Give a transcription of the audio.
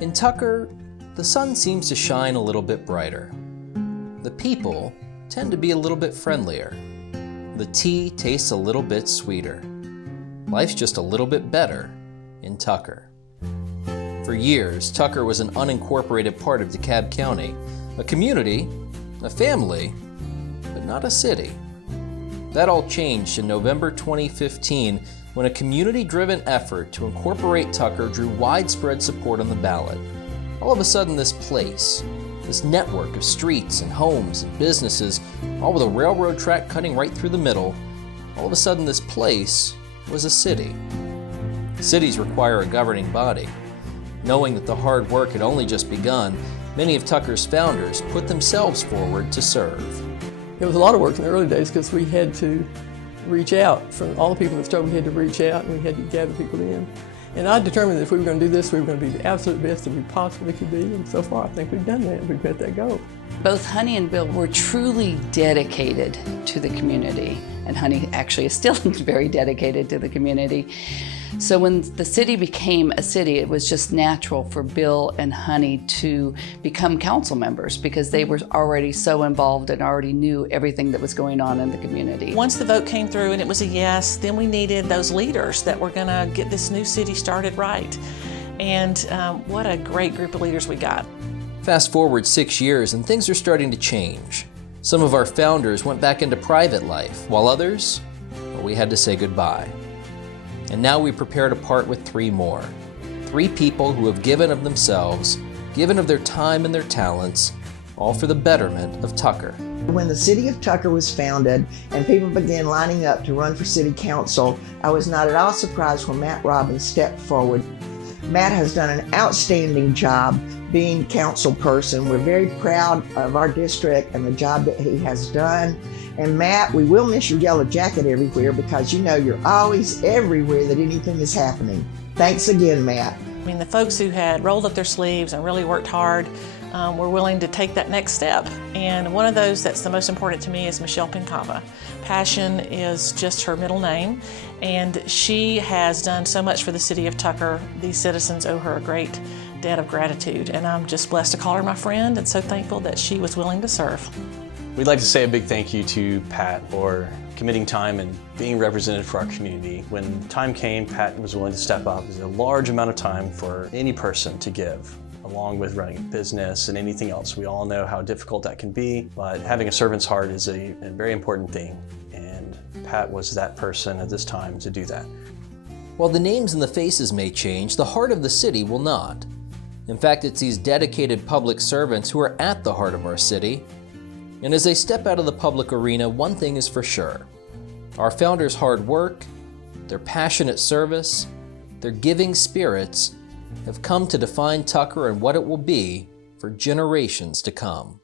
In Tucker, the sun seems to shine a little bit brighter. The people tend to be a little bit friendlier. The tea tastes a little bit sweeter. Life's just a little bit better in Tucker. For years, Tucker was an unincorporated part of DeKalb County, a community, a family, but not a city. That all changed in November 2015 when a community-driven effort to incorporate Tucker drew widespread support on the ballot. All of a sudden, this place, this network of streets and homes and businesses, all with a railroad track cutting right through the middle, all of a sudden this place was a city. Cities require a governing body. Knowing that the hard work had only just begun, many of Tucker's founders put themselves forward to serve. It was a lot of work in the early days because we had to reach out. From all the people that struggled, we had to reach out and we had to gather people in. And I determined that if we were going to do this, we were going to be the absolute best that we possibly could be. And so far, I think we've done that. We've met that goal. Both Honey and Bill were truly dedicated to the community. And Honey actually is still very dedicated to the community. So when the city became a city, it was just natural for Bill and Honey to become council members because they were already so involved and already knew everything that was going on in the community. Once the vote came through and it was a yes, then we needed those leaders that were gonna get this new city started right. And what a great group of leaders we got. Fast forward 6 years and things are starting to change. Some of our founders went back into private life, while others, well, we had to say goodbye. And now we prepare to part with 3 more. 3 people who have given of themselves, given of their time and their talents, all for the betterment of Tucker. When the city of Tucker was founded and people began lining up to run for city council, I was not at all surprised when Matt Robbins stepped forward. Matt has done an outstanding job being council person. We're very proud of our district and the job that he has done. And Matt, we will miss your yellow jacket everywhere because you know you're always everywhere that anything is happening. Thanks again, Matt. I mean, the folks who had rolled up their sleeves and really worked hard were willing to take that next step. And one of those that's the most important to me is Michelle Pincava. Passion is just her middle name, and she has done so much for the city of Tucker. These citizens owe her a great debt of gratitude, and I'm just blessed to call her my friend and so thankful that she was willing to serve. We'd like to say a big thank you to Pat for committing time and being represented for our community. When time came, Pat was willing to step up. It was a large amount of time for any person to give, along with running a business and anything else. We all know how difficult that can be, but having a servant's heart is a very important thing, and Pat was that person at this time to do that. While the names and the faces may change, the heart of the city will not. In fact, it's these dedicated public servants who are at the heart of our city. And as they step out of the public arena, one thing is for sure. Our founders' hard work, their passionate service, their giving spirits have come to define Tucker and what it will be for generations to come.